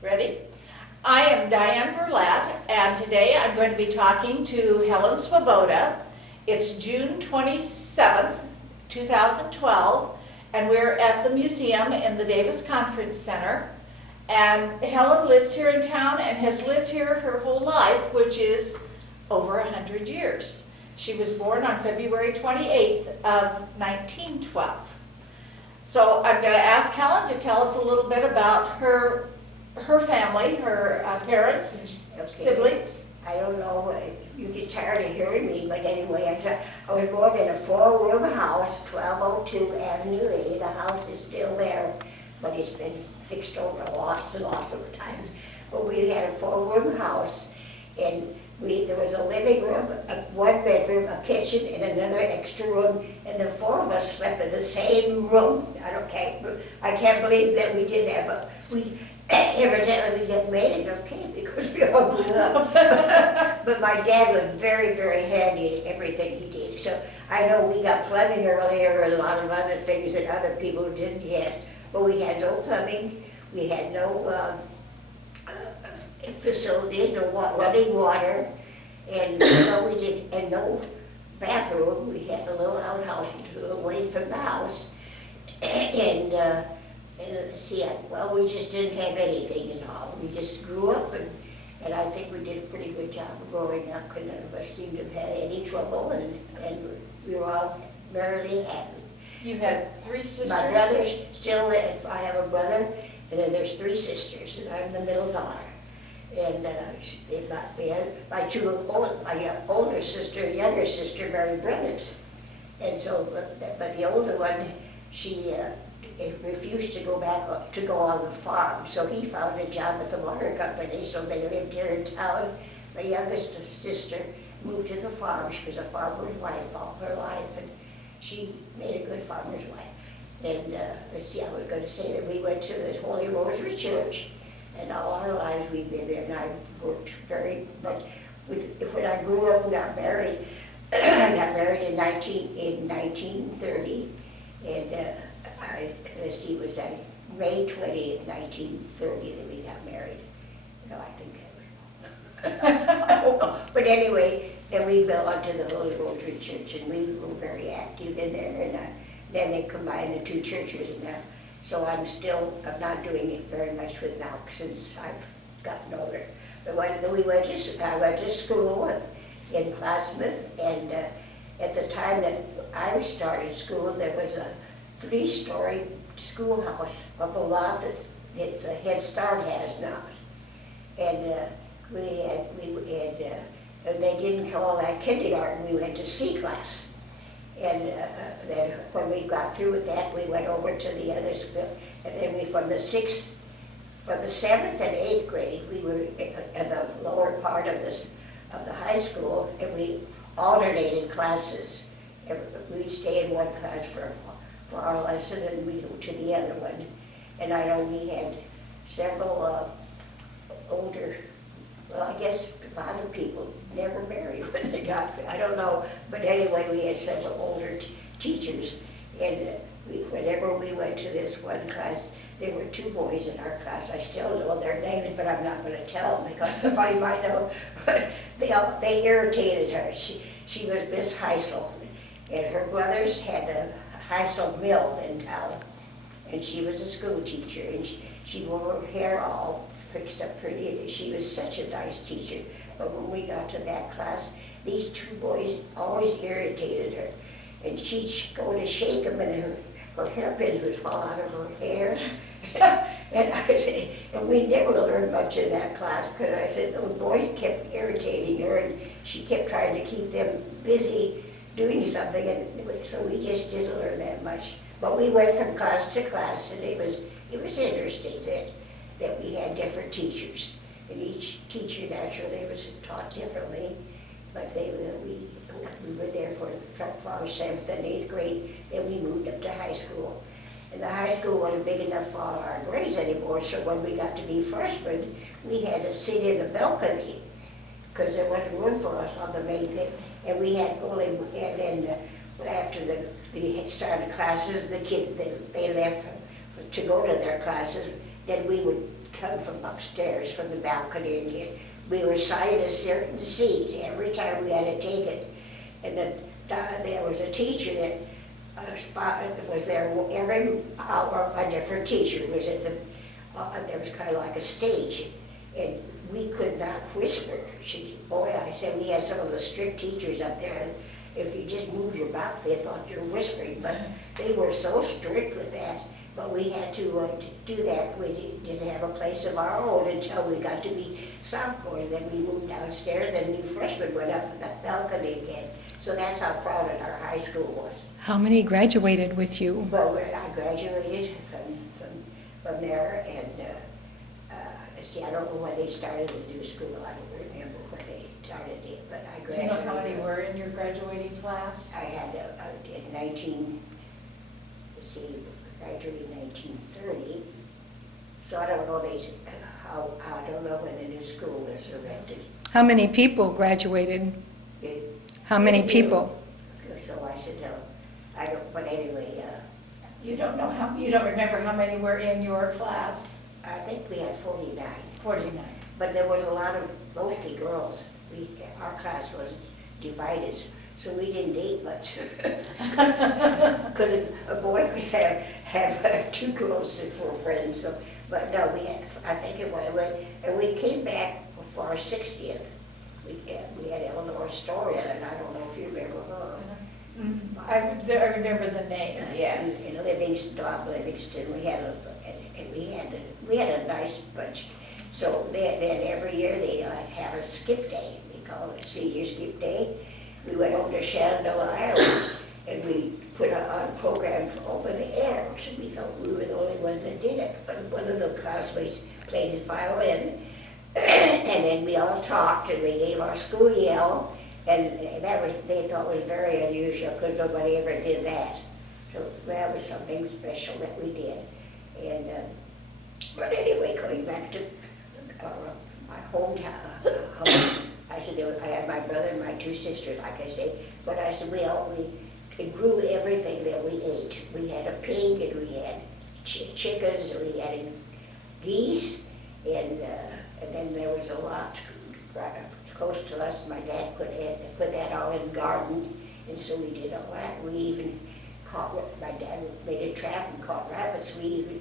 Ready? I am Diane Burlett, and today I'm going to be talking to Helen Svoboda. It's June 27th, 2012, and we're at the museum in the Davis Conference Center. And Helen lives here in town and has lived here her whole life, which is over 100 years. She was born on February 28th of 1912. So I'm going to ask Helen to tell us a little bit about her family, her parents and siblings. I don't know if you get tired of hearing me, but anyway, I was born in a four-room house, 1202 Avenue A. The house is still there, but it's been fixed over lots and lots of times. But we had a four-room house, and there was a living room, one bedroom, a kitchen, and another extra room, and the four of us slept in the same room. I can't believe that we did that, but we evidently we made it okay because we all grew up. But my dad was very, very handy at everything he did. So I know we got plumbing earlier and a lot of other things that other people didn't yet, but we had no plumbing, we had no facilities, no running water, and and no bathroom. We had a little outhouse away from the house, and let's see, we just didn't have anything at all. We just grew up, and I think we did a pretty good job of growing up, and none of us seemed to have had any trouble, and we were all merrily happy. You had three sisters? My brother still live. I have a brother, and then there's three sisters, and I'm the middle daughter. And my older sister and younger sister married brothers. And so, but the older one, she refused to go back to go on the farm. So he found a job with the water company, so they lived here in town. My youngest sister moved to the farm. She was a farmer's wife all her life, and she made a good farmer's wife. And let's see, I was going to say that we went to the Holy Rosary Church, and all our lives we've been there, and I worked very much. When I grew up and got married, I got married in 1930, and let's see, it was May 20th, 1930 that we got married. No, I think that was but anyway, then we belonged to the Holy Rosary Church, and we were very active in there, and then they combined the two churches, and so I'm not doing it very much with now since I've gotten older. But I went to school in Plasmouth, and at the time that I started school, there was a 3-story schoolhouse of a lot that the Head Start has now. And they didn't call that kindergarten, we went to C class. And then when we got through with that, we went over to the other school, and then from the 7th and 8th grade, we were in the lower part of the high school, and we alternated classes. We'd stay in one class for our lesson, and we'd go to the other one. And I know we had several older, well, I guess a lot of people never married when they got, I don't know, but anyway, we had several older teachers, and whenever we went to this one class, there were 2 boys in our class. I still know their names, but I'm not going to tell them because somebody might know. But they irritated her. She was Miss Heisel, and her brothers had the Heisel Mill in town, and she was a school teacher, and she wore her hair all fixed up pretty. She was such a nice teacher. But when we got to that class, these 2 boys always irritated her. And she'd go to shake them, and her hairpins would fall out of her hair. and we never learned much in that class because I said those boys kept irritating her, and she kept trying to keep them busy doing something, and so we just didn't learn that much. But we went from class to class, and it was interesting that we had different teachers, and each teacher naturally was taught differently, but we were there for our 7th and 8th grade, then we moved up to high school. And the high school wasn't big enough for all our grades anymore, so when we got to be freshmen, we had to sit in the balcony, because there wasn't room for us on the main thing, and we had only, and then after the started classes, the kids, they left to go to their classes, then we would come from upstairs from the balcony and we were assigned a certain seat every time we had to take it. And then there was a teacher that was there every hour, a different teacher was at the, there was kind of like a stage. And we could not whisper. I said, we had some of the strict teachers up there. If you just moved your mouth, they thought you were whispering. But they were so strict with that. But we had to do that. We didn't have a place of our own until we got to be sophomores. Then we moved downstairs, then new freshmen went up the balcony again. So that's how crowded our high school was. How many graduated with you? Well, I graduated from there, and see, I don't know when they started the new school. I don't remember when they started it, but I Do you graduated. know how many were in your graduating class? I had in 19, let's see, graduated in 1930. So I don't know I don't know when the new school was erected. How many people graduated? How many people? So I said, no, I don't, but anyway. You don't remember how many were in your class? I think we had 49. 49. But there was a lot of, mostly girls. Our class was divided, so we didn't date much. Because a boy could have two girls for friends. So, but no, we had, I think it went away. And we came back for our 60th. We had Eleanor Storia, and I don't know if you remember her. I remember the name, yes. In Livingston, we had a nice bunch. So then every year they'd have a skip day. We called it Senior Skip Day. We went over to Shenandoah, Iowa, and we put on a program for Open the Air. So we thought we were the only ones that did it. But one of the classmates played his violin, and then we all talked, and we gave our school yell. And they thought was very unusual because nobody ever did that. So that was something special that we did. And but anyway, going back to my hometown, I said I had my brother and my two sisters, like I say. But I said we grew everything that we ate. We had a pig, and we had chickens, and we had geese, and then there was a lot close to us. My dad put that all in garden, and so we did all that. We even my dad made a trap and caught rabbits. We even